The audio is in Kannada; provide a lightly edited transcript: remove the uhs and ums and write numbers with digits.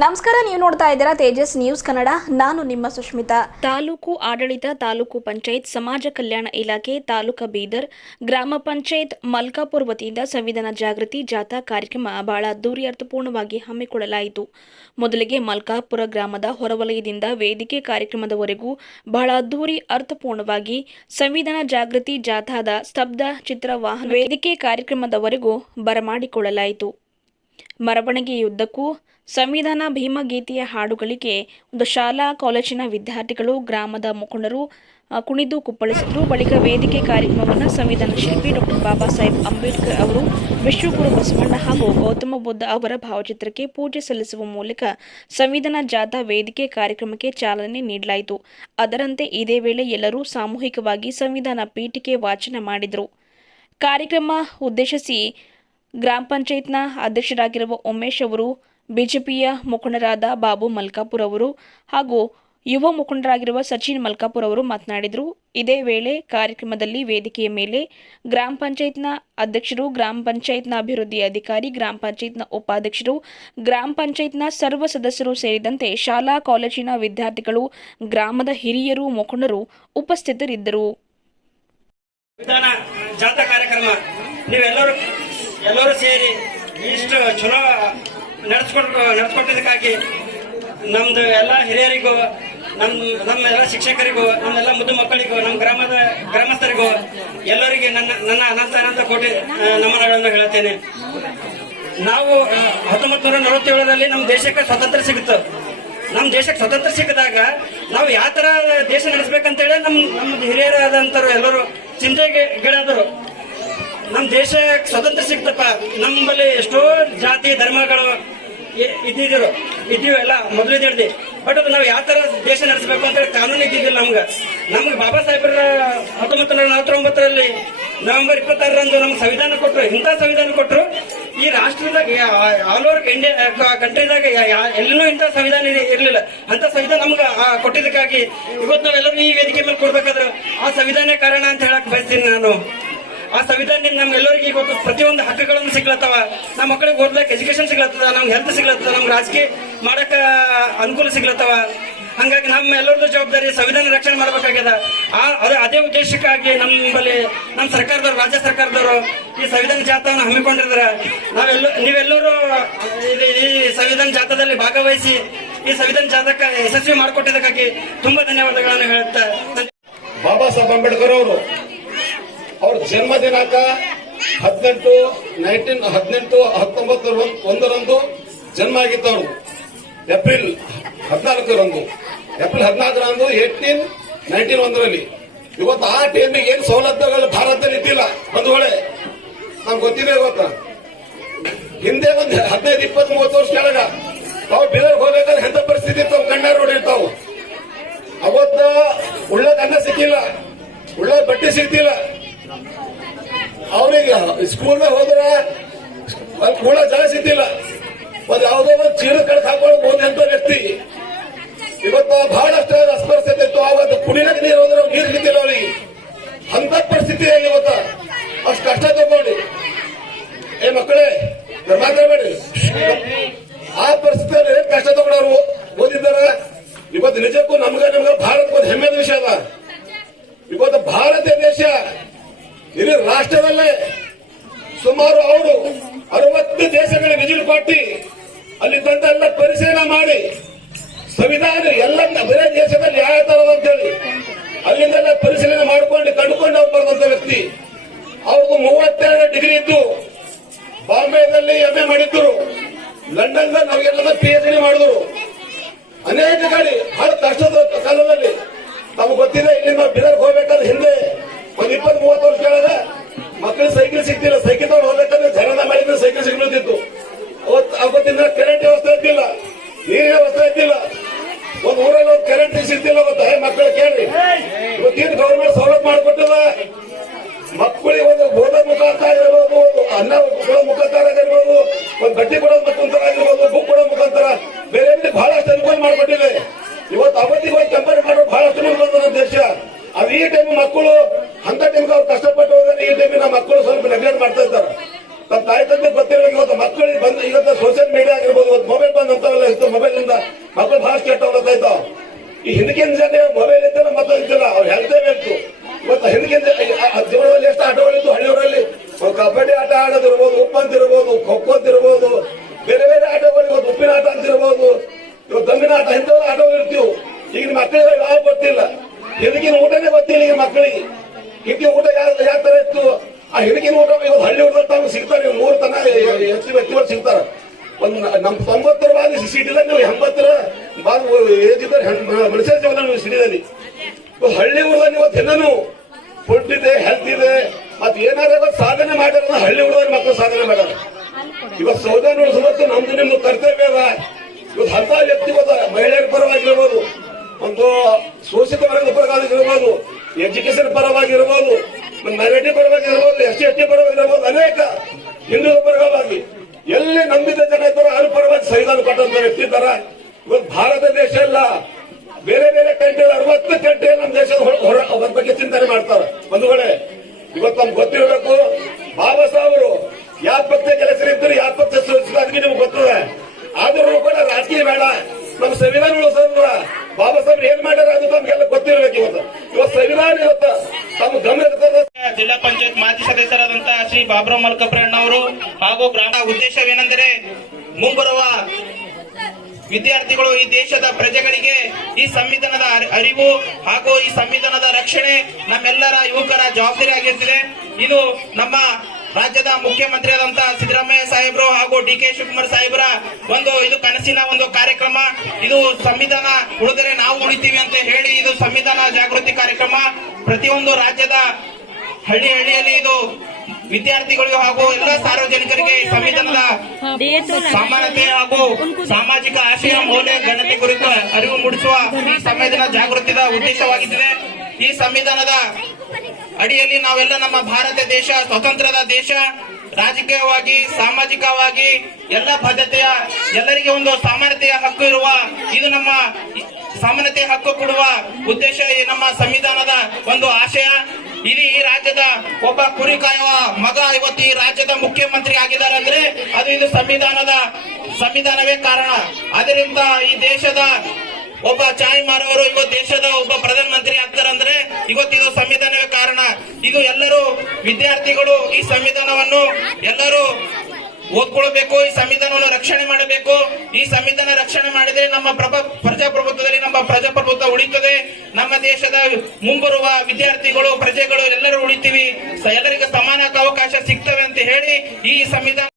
ನಮಸ್ಕಾರ, ನೀವು ನೋಡ್ತಾ ಇದ್ದೀರಾ ತೇಜಸ್ ನ್ಯೂಸ್ ಕನ್ನಡ. ನಾನು ನಿಮ್ಮ ಸುಷ್ಮಿತಾ. ತಾಲೂಕು ಆಡಳಿತ, ತಾಲೂಕು ಪಂಚಾಯತ್, ಸಮಾಜ ಕಲ್ಯಾಣ ಇಲಾಖೆ, ತಾಲೂಕು ಬೀದರ್, ಗ್ರಾಮ ಪಂಚಾಯತ್ ಮಲ್ಕಾಪುರ ವತಿಯಿಂದ ಸಂವಿಧಾನ ಜಾಗೃತಿ ಜಾಥಾ ಕಾರ್ಯಕ್ರಮ ಬಹಳ ಅದ್ದೂರಿ ಅರ್ಥಪೂರ್ಣವಾಗಿ ಹಮ್ಮಿಕೊಳ್ಳಲಾಯಿತು. ಮೊದಲಿಗೆ ಮಲ್ಕಾಪುರ ಗ್ರಾಮದ ಹೊರವಲಯದಿಂದ ವೇದಿಕೆ ಕಾರ್ಯಕ್ರಮದವರೆಗೂ ಬಹಳ ಅದ್ದೂರಿ ಅರ್ಥಪೂರ್ಣವಾಗಿ ಸಂವಿಧಾನ ಜಾಗೃತಿ ಜಾಥಾದ ಸ್ತಬ್ಧ ಚಿತ್ರವಾಹನ ವೇದಿಕೆ ಕಾರ್ಯಕ್ರಮದವರೆಗೂ ಬರಮಾಡಿಕೊಳ್ಳಲಾಯಿತು. ಮೆರವಣಿಗೆಯುದ್ದಕ್ಕೂ ಸಂವಿಧಾನ ಭೀಮಗೀತೆಯ ಹಾಡುಗಳಿಗೆ ಒಂದು ಶಾಲಾ ಕಾಲೇಜಿನ ವಿದ್ಯಾರ್ಥಿಗಳು, ಗ್ರಾಮದ ಮುಖಂಡರು ಕುಣಿದು ಕುಪ್ಪಳಿಸಿದರು. ಬಳಿಕ ವೇದಿಕೆ ಕಾರ್ಯಕ್ರಮವನ್ನು ಸಂವಿಧಾನ ಶಿಲ್ಪಿ ಡಾಕ್ಟರ್ ಬಾಬಾ ಸಾಹೇಬ್ ಅಂಬೇಡ್ಕರ್ ಅವರು, ವಿಶ್ವಗುರು ಬಸವಣ್ಣ ಹಾಗೂ ಗೌತಮ ಬುದ್ಧ ಅವರ ಭಾವಚಿತ್ರಕ್ಕೆ ಪೂಜೆ ಸಲ್ಲಿಸುವ ಮೂಲಕ ಸಂವಿಧಾನ ಜಾಥಾ ವೇದಿಕೆ ಕಾರ್ಯಕ್ರಮಕ್ಕೆ ಚಾಲನೆ ನೀಡಲಾಯಿತು. ಅದರಂತೆ ಇದೇ ವೇಳೆ ಎಲ್ಲರೂ ಸಾಮೂಹಿಕವಾಗಿ ಸಂವಿಧಾನ ಪೀಠಿಕೆ ವಾಚನ ಮಾಡಿದರು. ಕಾರ್ಯಕ್ರಮ ಉದ್ದೇಶಿಸಿ ಗ್ರಾಮ ಪಂಚಾಯತ್ನ ಅಧ್ಯಕ್ಷರಾಗಿರುವ ಉಮೇಶ್ ಅವರು, ಬಿಜೆಪಿಯ ಮುಖಂಡರಾದ ಬಾಬು ಮಲ್ಕಾಪುರ್ ಅವರು ಹಾಗೂ ಯುವ ಮುಖಂಡರಾಗಿರುವ ಸಚಿನ್ ಮಲ್ಕಾಪುರ್ ಅವರು ಮಾತನಾಡಿದರು. ಇದೇ ವೇಳೆ ಕಾರ್ಯಕ್ರಮದಲ್ಲಿ ವೇದಿಕೆಯ ಮೇಲೆ ಗ್ರಾಮ ಪಂಚಾಯತ್ನ ಅಧ್ಯಕ್ಷರು, ಗ್ರಾಮ ಪಂಚಾಯತ್ನ ಅಭಿವೃದ್ಧಿ ಅಧಿಕಾರಿ, ಗ್ರಾಮ ಪಂಚಾಯತ್ನ ಉಪಾಧ್ಯಕ್ಷರು, ಗ್ರಾಮ ಪಂಚಾಯತ್ನ ಸರ್ವ ಸದಸ್ಯರು ಸೇರಿದಂತೆ ಶಾಲಾ ಕಾಲೇಜಿನ ವಿದ್ಯಾರ್ಥಿಗಳು, ಗ್ರಾಮದ ಹಿರಿಯರು, ಮುಖಂಡರು ಉಪಸ್ಥಿತರಿದ್ದರು. ಜಾಥಾ ಕಾರ್ಯಕ್ರಮ ನೀವೆಲ್ಲರೂ ಸೇರಿ ಇಷ್ಟು ಚಲೋ ನಡೆಸ್ಕೊಟ್ಟಿದ್ದಕ್ಕಾಗಿ ನಮ್ದು ಎಲ್ಲ ಹಿರಿಯರಿಗೂ, ನಮ್ಮೆಲ್ಲ ಶಿಕ್ಷಕರಿಗೂ, ನಮ್ಮೆಲ್ಲ ಮುದ್ದು ಮಕ್ಕಳಿಗೂ, ನಮ್ಮ ಗ್ರಾಮಸ್ಥರಿಗೂ ಎಲ್ಲರಿಗೆ ನನ್ನ ಅನಂತ ಕೋಟಿ ನಮನಗಳನ್ನು ಹೇಳುತ್ತೇನೆ. ನಾವು 1947ರಲ್ಲಿ ನಮ್ಮ ದೇಶಕ್ಕೆ ಸ್ವಾತಂತ್ರ್ಯ ಸಿಗುತ್ತು. ನಮ್ಮ ದೇಶಕ್ಕೆ ಸ್ವಾತಂತ್ರ್ಯ ಸಿಕ್ಕಿದಾಗ ನಾವು ಯಾವ ತರ ದೇಶ ನಡೆಸ್ಬೇಕಂತೇಳಿ ನಮ್ಮ ಹಿರಿಯರಾದಂತರು ಎಲ್ಲರೂ ಚಿಂತೆಗೆ ಗಿಡಾದರು. ನಮ್ಮ ದೇಶ ಸ್ವಾತಂತ್ರ್ಯ ಸಿಕ್ತಪ್ಪ, ನಮ್ಮಲ್ಲಿ ಎಷ್ಟೋ ಜಾತಿ ಧರ್ಮಗಳು ಇದ್ದೀವೆಲ್ಲ ಮೊದಲು ಹಿಡ್ದು. ಬಟ್ ಅದು ನಾವು ಯಾವ ತರ ದೇಶ ನಡೆಸಬೇಕು ಅಂತ ಹೇಳಿ ಕಾನೂನು ಇದ್ದಿದ್ದಿಲ್ಲ. ನಮ್ಗೆ ಬಾಬಾ ಸಾಹೇಬ್ರ 1949ರಲ್ಲಿ ನವೆಂಬರ್ 26ರಂದು ನಮ್ಗೆ ಸಂವಿಧಾನ ಕೊಟ್ಟರು. ಇಂಥ ಸಂವಿಧಾನ ಕೊಟ್ಟರು, ಈ ರಾಷ್ಟ್ರದಾಗ ಆಲ್ ಓವರ್ ಇಂಡಿಯಾ ಕಂಟ್ರಿದಾಗ ಎಲ್ಲೂ ಇಂಥ ಸಂವಿಧಾನ ಇರಲಿಲ್ಲ. ಅಂತ ಸಂವಿಧಾನ ನಮ್ಗೆ ಕೊಟ್ಟಿದ್ದಕ್ಕಾಗಿ ಇವತ್ತು ನಾವೆಲ್ಲರೂ ಈ ವೇದಿಕೆ ಮೇಲೆ ಕೊಡ್ಬೇಕಾದ್ರೆ ಆ ಸಂವಿಧಾನ ಕಾರಣ ಅಂತ ಹೇಳಕ್ ಬಯಸ್ತೀನಿ ನಾನು. ಆ ಸಂವಿಧಾನದಿಂದ ನಮ್ಗೆಲ್ಲರಿಗೆ ಇವತ್ತು ಪ್ರತಿಯೊಂದು ಹಕ್ಕುಗಳನ್ನು ಸಿಗ್ಲತ್ತವ. ನಮ್ಮ ಮಕ್ಕಳಿಗೆ ಓದ್ಲಕ್ಕೆ ಎಜುಕೇಶನ್ ಸಿಗ್ಲತ್ತದ, ನಮ್ಗೆ ಹೆಲ್ತ್ ಸಿಗ್ಲತ್ತದ, ನಮ್ಗೆ ರಾಜಕೀಯ ಮಾಡಕ ಅನುಕೂಲ ಸಿಗ್ಲತ್ತವ. ಹಂಗಾಗಿ ನಮ್ಮ ಎಲ್ಲರದ್ದು ಜವಾಬ್ದಾರಿ ಸಂವಿಧಾನ ರಕ್ಷಣೆ ಮಾಡಬೇಕಾಗ್ಯದ. ಅದೇ ಉದ್ದೇಶಕ್ಕಾಗಿ ನಮ್ಮ ಸರ್ಕಾರದವರು, ರಾಜ್ಯ ಸರ್ಕಾರದವರು ಈ ಸಂವಿಧಾನ ಜಾಥಾವನ್ನು ಹಮ್ಮಿಕೊಂಡಿರ್ತಾರೆ. ನೀವೆಲ್ಲರೂ ಈ ಸಂವಿಧಾನ ಜಾಥಾದಲ್ಲಿ ಭಾಗವಹಿಸಿ ಈ ಸಂವಿಧಾನ ಜಾಥಾಕ್ಕೆ ಯಶಸ್ವಿ ಮಾಡಿಕೊಟ್ಟಿದ್ದಕ್ಕಾಗಿ ತುಂಬಾ ಧನ್ಯವಾದಗಳನ್ನು ಹೇಳುತ್ತಾ, ಬಾಬಾ ಸಾಹೇಬ್ ಅಂಬೇಡ್ಕರ್ ಅವರು ಅವ್ರ ಜನ್ಮ ದಿನಾಂಕ 1919 ಜನ್ಮ ಆಗಿತ್ತು. ಅವ್ರದ್ದು ಏಪ್ರಿಲ್ 14ರಂದು 1891ರಲ್ಲಿ. ಇವತ್ತು ಆ ಟೈಮಿಗೆ ಏನು ಸೌಲಭ್ಯಗಳು ಭಾರತದಲ್ಲಿ ಇದ್ದಿಲ್ಲ ಬಂಧುಗಳೇ, ನಮ್ಗೆ ಗೊತ್ತಿದೆ. ಗೊತ್ತಾ, ಹಿಂದೆ ಒಂದು 15-20-30 ವರ್ಷ ಕೆಳಗ ತಾವು ಬೀದರ್ ಹೋಗ್ಬೇಕಾದ್ರೆ ಎಂತ ಪರಿಸ್ಥಿತಿ ಇರ್ತಾವ, ಕಣ್ಣಾರು ನೋಡಿರ್ತಾವ. ಅವತ್ತ ಉಳ್ಳದ ಅನ್ನ ಸಿಕ್ಕಿಲ್ಲ, ಉಳ್ಳದ ಬಟ್ಟೆ ಸಿಗ್ತಿಲ್ಲ. ಅವ್ರಿಗೆ ಸ್ಕೂಲ್ಗೆ ಹೋದ್ರೆ ಅಲ್ಲಿ ಕೂಡ ಜಾಗ ಸಿಗ್ತಿಲ್ಲ. ಒಂದು ಯಾವುದೋ ಒಂದು ಚೀರ ಕಡೆ ಹಾಕೊಂಡು ಹೋದಂತ ವ್ಯಕ್ತಿ ಇವತ್ತು ಬಹಳಷ್ಟು ಅಸ್ಪರ್ಶತೆ ಇತ್ತು. ಆವತ್ತು ಕುಡಿಯಕ್ಕೆ ನೀರು ಹೋದ್ರೆ ನೀರು ಸಿಗ್ತಿಲ್ಲ ಅವರಿಗೆ. ಅಂತ ಪರಿಸ್ಥಿತಿಯಲ್ಲಿ ಇವತ್ತು ಅಷ್ಟು ಕಷ್ಟ ತಗೊಂಡು ಮಕ್ಕಳೇ ಮಾತಾಡಬೇಡ್ರಿ. ಆ ಪರಿಸ್ಥಿತಿಯಲ್ಲಿ ಏನ್ ಕಷ್ಟ ತಗೊಂಡವ್ರು ಓದಿದ್ದಾರೆ. ಇವತ್ತು ನಿಜಕ್ಕೂ ನಮ್ಗೆ ಭಾರತಕ್ಕೆ ಒಂದು ಹೆಮ್ಮೆದ ವಿಷಯ ಅದ. ಇವತ್ತು ಭಾರತ ದೇಶ ಇಡೀ ರಾಷ್ಟ್ರದಲ್ಲೇ ಸುಮಾರು ಅವರು 60 ದೇಶಗಳ ವಿಜಿಟ್ ಕೊಟ್ಟು ಅಲ್ಲಿದ್ದಂತ ಎಲ್ಲ ಪರಿಶೀಲನೆ ಮಾಡಿ ಸಂವಿಧಾನ ಎಲ್ಲ ಬೇರೆ ದೇಶದಲ್ಲಿ ಯಾವ ತರದ ಅಂತೇಳಿ ಅಲ್ಲಿಂದೆಲ್ಲ ಪರಿಶೀಲನೆ ಮಾಡಿಕೊಂಡು ಕಂಡುಕೊಂಡು ಅವ್ರು ಬರೆದಂತ ವ್ಯಕ್ತಿ. ಅವ್ರಿಗೂ 32 ಡಿಗ್ರಿ ಇದ್ದು ಬಾಂಬೆದಲ್ಲಿ MA ಮಾಡಿದ್ರು, ಲಂಡನ್ ನಾವೆಲ್ಲ PhD ಮಾಡಿದ್ರು. ಅನೇಕ ಕಡೆ ಬಹಳ ಕಷ್ಟದ ಕಾಲದಲ್ಲಿ ನಮ್ಗೆ ಗೊತ್ತಿದೆ. ಇಲ್ಲಿ ನಾವು ಬಿದರ್ಗೆ ಹೋಗ್ಬೇಕಾದ್ರೆ ಹಿಂದೆ ಒಂದು 20-30 ವರ್ಷ ಕೆಳಗ ಮಕ್ಕಳು ಸೈಕಲ್ ಸಿಗ್ತಿಲ್ಲ. ಸೈಕಲ್ ತಗೊಂಡು ಹೋಗ್ಬೇಕಂದ್ರೆ ಜನನ ಮಾಡಿದ್ರೆ ಸೈಕಲ್ ಸಿಗ್ಲತ್ತಿತ್ತು. ಅವತ್ತಿನ ಕರೆಂಟ್ ವ್ಯವಸ್ಥೆ ಇದ್ದಿಲ್ಲ, ನೀರಿನ ವ್ಯವಸ್ಥೆ ಇದ್ದಿಲ್ಲ. ಒಂದು ಊರಲ್ಲಿ ಒಂದು ಕರೆಂಟ್ ಸಿಗ್ತಿಲ್ಲ. ಗೊತ್ತಾ ಮಕ್ಕಳು ಕೇಳಿ, ಇವತ್ತೇನು ಗೌರ್ಮೆಂಟ್ ಸವಲತ್ತು ಮಾಡಿಕೊಟ್ಟದ. ಮಕ್ಕಳಿಗೆ ಒಂದು ಓದೋ ಮುಖಾಂತರ ಇರ್ಬೋದು, ಅನ್ನ ಕೊಡೋ ಮುಖಾಂತರ ಆಗಿರ್ಬೋದು, ಒಂದು ಬಟ್ಟೆ ಕೊಡೋ ಮುಖಾಂತರ ಆಗಿರ್ಬೋದು, ಬುಕ್ ಕೊಡೋ ಮುಖಾಂತರ ಬೇರೆ ಬಹಳಷ್ಟು ಅನುಕೂಲ ಮಾಡಿಕೊಟ್ಟಿದೆ. ಇವತ್ತು ಅವತ್ತಿಗೆ ಒಂದು ಕಂಪೇರ್ ಮಾಡೋ ಬಹಳಷ್ಟು ನಮ್ಮ ದೇಶ. ಅದು ಈ ಟೈಮ್ ಮಕ್ಕಳು ಅಂತ ಟೈಮ್ಗೆ ಅವ್ರು ಕಷ್ಟಪಟ್ಟು ಹೋದ್ರೆ ಈ ಟೈಮ್ ನಮ್ಮ ಮಕ್ಕಳು ಸ್ವಲ್ಪ ನೆಗ್ಲೆಕ್ಟ್ ಮಾಡ್ತಾರೆ. ತಮ್ಮ ತಾಯಿ ತಂದೆ ಗೊತ್ತಿರಬೇಕು. ಇವತ್ತು ಮಕ್ಕಳಿಗೆ ಬಂದು ಇವತ್ತು ಸೋಷಿಯಲ್ ಮೀಡಿಯಾ ಆಗಿರ್ಬೋದು, ಇವತ್ತು ಮೊಬೈಲ್ ಬಂದಂತವೆಲ್ಲ ಇತ್ತು. ಮೊಬೈಲ್ ನಿಂದ ಮಕ್ಕಳು ಬಹಳಷ್ಟು ಕೆಟ್ಟ ಹೋಗ್ತಾಯ್ತಾವ. ಈ ಹಿಂದಕ್ಕಿನ ಜನ ಮೊಬೈಲ್ ಇದ್ದಿಲ್ಲ, ಮಕ್ಕಳು ಇದ್ದಿಲ್ಲ, ಅವ್ರು ಹೆಲ್ತೇ ಬೇಕು. ಇವತ್ತು ಹಿಂದಕ್ಕಿನ ಜೀವನದಲ್ಲಿ ಎಷ್ಟು ಆಟಗಳಿದ್ದು ಹಳ್ಳಿಯವರಲ್ಲಿ, ಕಬಡ್ಡಿ ಆಟ ಆಡೋದಿರ್ಬೋದು, ಉಪ್ಪು ಅಂತಿರ್ಬೋದು, ಖೋಖೋ ಅಂತಿರ್ಬೋದು, ಬೇರೆ ಬೇರೆ ಆಟಗಳು, ಇವತ್ತು ಉಪ್ಪಿನ ಆಟ ಅಂತಿರ್ಬೋದು, ಇವತ್ತು ದಮ್ಮಿನ ಆಟ, ಇಂಥವೆಲ್ಲ ಆಟಗಳು ಇರ್ತೀವಿ. ಈಗಿನ ಮಕ್ಕಳಿಗೆ ಯಾವ ಗೊತ್ತಿಲ್ಲ, ಹಿಂದಕ್ಕಿನ ಊಟನೇ ಗೊತ್ತಿಲ್ಲ ಈಗ ಮಕ್ಕಳಿಗೆ. ಹಿಂದಿನ ಊಟ ಯಾವ ತರ ಇತ್ತು, ಆ ಹಿಂದಕ್ಕಿನ ಊಟ ಇವತ್ತು ಹಳ್ಳಿ ಊಟದಲ್ಲಿ ತಾವು ಸಿಗ್ತಾರೆ. 3 ತನ ಹೆಚ್ಚು ವ್ಯಕ್ತಿಗಳು ಸಿಗ್ತಾರೆ. ಒಂದು ನಮ್ 90ರ ಬಾರಿ ಸಿಟಿದಲ್ಲಿ ನೀವು 80ರ ಏಜ್ ಇದ್ದಾರೆ ಮನುಷ್ಯರ ಜೀವನ ಸಿಟಿದಲ್ಲಿ. ಹಳ್ಳಿ ಊರಲ್ಲಿ ಇವತ್ತು ಎಲ್ಲನೂ ಫುಡ್ ಇದೆ, ಹೆಲ್ತ್ ಇದೆ, ಮತ್ತೆ ಏನಾದ್ರು ಇವತ್ತು ಸಾಧನೆ ಮಾಡ್ಯಾರ ಹಳ್ಳಿ ಊರಲ್ಲಿ ಮಕ್ಕಳು ಸಾಧನೆ ಮಾಡ್ಯಾರ. ಇವತ್ತು ಸಂವಿಧಾನ ಉಳಿಸೋದು ನಮ್ದು ನಿಮ್ದು ಕರ್ತವ್ಯ ಅದ. ಇವತ್ತು ಅಂತ ವ್ಯಕ್ತಿ ಇವತ್ತು ಮಹಿಳೆಯರ ಪರವಾಗಿರ್ಬೋದು, ಒಂದು ಶೋಷಿತ ವರ್ಗದ ಪರವಾಗಿರ್ಬೋದು, ಎಜುಕೇಶನ್ ಪರವಾಗಿರ್ಬೋದು, ಮೈನಾರಿಟಿ ಪರವಾಗಿರ್ಬೋದು, SC/ST ಪರವಾಗಿರ್ಬೋದು, ಅನೇಕ ಹಿಂದುಳಿದ ಪರವಾಗಿ ಎಲ್ಲಿ ನಂಬಿದ ಜನ ಇದ್ದಾರೋ ಅವ್ರ ಪರವಾಗಿ ಸಂವಿಧಾನ ಕೊಟ್ಟಂತ ವ್ಯಕ್ತಿ ಇದ್ದಾರ. ಇವತ್ತು ಭಾರತ ದೇಶ ಎಲ್ಲ ಬೇರೆ ಬೇರೆ ಕಂಟ್ರಿ 60 ಕಂಟ್ರಿ ನಮ್ಮ ದೇಶದ ಬಗ್ಗೆ ಚಿಂತನೆ ಮಾಡ್ತಾರೆ. ಬಂಧುಗಳೇ, ಇವತ್ತು ನಮ್ಗೆ ಗೊತ್ತಿರಬೇಕು, ಬಾಬಾ ಸಾಹೇಬರು ಯಾವ ಪಕ್ಷ ಕೆಲಸರಿದ್ರು, ಯಾವ ಪಕ್ಷ ಅದಕ್ಕೆ ನಿಮ್ಗೆ ಗೊತ್ತಿದೆ. ಆದ್ರೂ ಕೂಡ ರಾಜಕೀಯ ಬೇಡ, ನಮ್ಮ ಸಂವಿಧಾನ ಉಳಿಸೋದ್ರ ಬಾಬಾ ಸಾಹೇಬ್ ಏನ್ ಮಾಡ್ಯಾರ ಅದು ನಮ್ಗೆಲ್ಲ ಗೊತ್ತಿರ್ಬೇಕು. ಇವತ್ತು ಸಂವಿಧಾನ ಇವತ್ತು ತಮ್ಮ ಗಮನ ಇರ್ತದೆ. ಜಿಲ್ಲಾ ಪಂಚಾಯತ್ ಮಾಜಿ ಸದಸ್ಯರಾದಂತಹ ಶ್ರೀ ಬಾಬುರಾವ್ ಮಲ್ಕಪ್ರಣ್ಣ ಅವರು ಹಾಗೂ ಗ್ರಾಮ ಉದ್ದೇಶವೇನೆಂದರೆ ಮುಂಬರುವ ವಿದ್ಯಾರ್ಥಿಗಳು ಈ ದೇಶದ ಪ್ರಜೆಗಳಿಗೆ ಈ ಸಂವಿಧಾನದ ಅರಿವು ಹಾಗೂ ಈ ಸಂವಿಧಾನದ ರಕ್ಷಣೆ ನಮ್ಮೆಲ್ಲರ ಯುವಕರ ಜವಾಬ್ದಾರಿ ಆಗಿರುತ್ತದೆ. ಇದು ನಮ್ಮ ರಾಜ್ಯದ ಮುಖ್ಯಮಂತ್ರಿಯಾದಂತಹ ಸಿದ್ದರಾಮಯ್ಯ ಸಾಹೇಬರು ಹಾಗೂ DK ಶಿವಕುಮಾರ್ ಸಾಹೇಬರ ಇದು ಕನಸಿನ ಒಂದು ಕಾರ್ಯಕ್ರಮ. ಇದು ಸಂವಿಧಾನ ಉಳಿದರೆ ನಾವು ಉಳಿತೀವಿ ಅಂತ ಹೇಳಿ ಇದು ಸಂವಿಧಾನ ಜಾಗೃತಿ ಕಾರ್ಯಕ್ರಮ. ಪ್ರತಿಯೊಂದು ರಾಜ್ಯದ ಹಳ್ಳಿಯಲ್ಲಿ ಇದು ವಿದ್ಯಾರ್ಥಿಗಳಿಗೂ ಹಾಗೂ ಎಲ್ಲ ಸಾರ್ವಜನಿಕರಿಗೆ ಸಂವಿಧಾನದ ಸಮಾನತೆ ಹಾಗೂ ಸಾಮಾಜಿಕ ಆಶಯ ಮೌಲ್ಯ ಘನತೆ ಕುರಿತು ಅರಿವು ಮೂಡಿಸುವ ಈ ಸಂವಿಧಾನ ಜಾಗೃತಿಯ ಉದ್ದೇಶವಾಗಿದೆ. ಈ ಸಂವಿಧಾನದ ಅಡಿಯಲ್ಲಿ ನಾವೆಲ್ಲ ನಮ್ಮ ಭಾರತ ದೇಶ ಸ್ವತಂತ್ರದ ದೇಶ, ರಾಜಕೀಯವಾಗಿ ಸಾಮಾಜಿಕವಾಗಿ ಎಲ್ಲ ಬದ್ಧತೆಯ ಎಲ್ಲರಿಗೆ ಒಂದು ಸಮಾನತೆಯ ಹಕ್ಕು ಇರುವ ಇದು ನಮ್ಮ ಸಮಾನತೆ ಹಕ್ಕು ಕೊಡುವ ಉದ್ದೇಶ ಈ ನಮ್ಮ ಸಂವಿಧಾನದ ಒಂದು ಆಶಯ. ಇಲ್ಲಿ ಈ ರಾಜ್ಯದ ಒಬ್ಬ ಕುರಿ ಕಾಯುವ ಮಗ ಇವತ್ತು ಈ ರಾಜ್ಯದ ಮುಖ್ಯಮಂತ್ರಿ ಆಗಿದ್ದಾರೆ ಅಂದ್ರೆ ಅದು ಇದು ಸಂವಿಧಾನವೇ ಕಾರಣ. ಅದರಿಂದ ಈ ದೇಶದ ಒಬ್ಬ ಚಾಯ್ ಮಾರುವವರು ಇವತ್ತು ದೇಶದ ಒಬ್ಬ ಪ್ರಧಾನಮಂತ್ರಿ ಆಗ್ತಾರಂದ್ರೆ ಇವತ್ತಿದು ಸಂವಿಧಾನವೇ ಕಾರಣ. ಇದು ಎಲ್ಲರೂ ವಿದ್ಯಾರ್ಥಿಗಳು ಈ ಸಂವಿಧಾನವನ್ನು ಎಲ್ಲರೂ ಓದ್ಕೊಳ್ಬೇಕು, ಈ ಸಂವಿಧಾನವನ್ನು ರಕ್ಷಣೆ ಮಾಡಬೇಕು. ಈ ಸಂವಿಧಾನ ರಕ್ಷಣೆ ಮಾಡಿದ್ರೆ ನಮ್ಮ ಪ್ರಜಾಪ್ರಭುತ್ವದಲ್ಲಿ ನಮ್ಮ ಪ್ರಜಾಪ್ರಭುತ್ವ ಉಳಿತದೆ. ನಮ್ಮ ದೇಶದ ಮುಂಬರುವ ವಿದ್ಯಾರ್ಥಿಗಳು ಪ್ರಜೆಗಳು ಎಲ್ಲರೂ ಉಳಿತೀವಿ, ಎಲ್ಲರಿಗೂ ಸಮಾನ ಅವಕಾಶ ಸಿಗ್ತವೆ ಅಂತ ಹೇಳಿ ಈ ಸಂವಿಧಾನ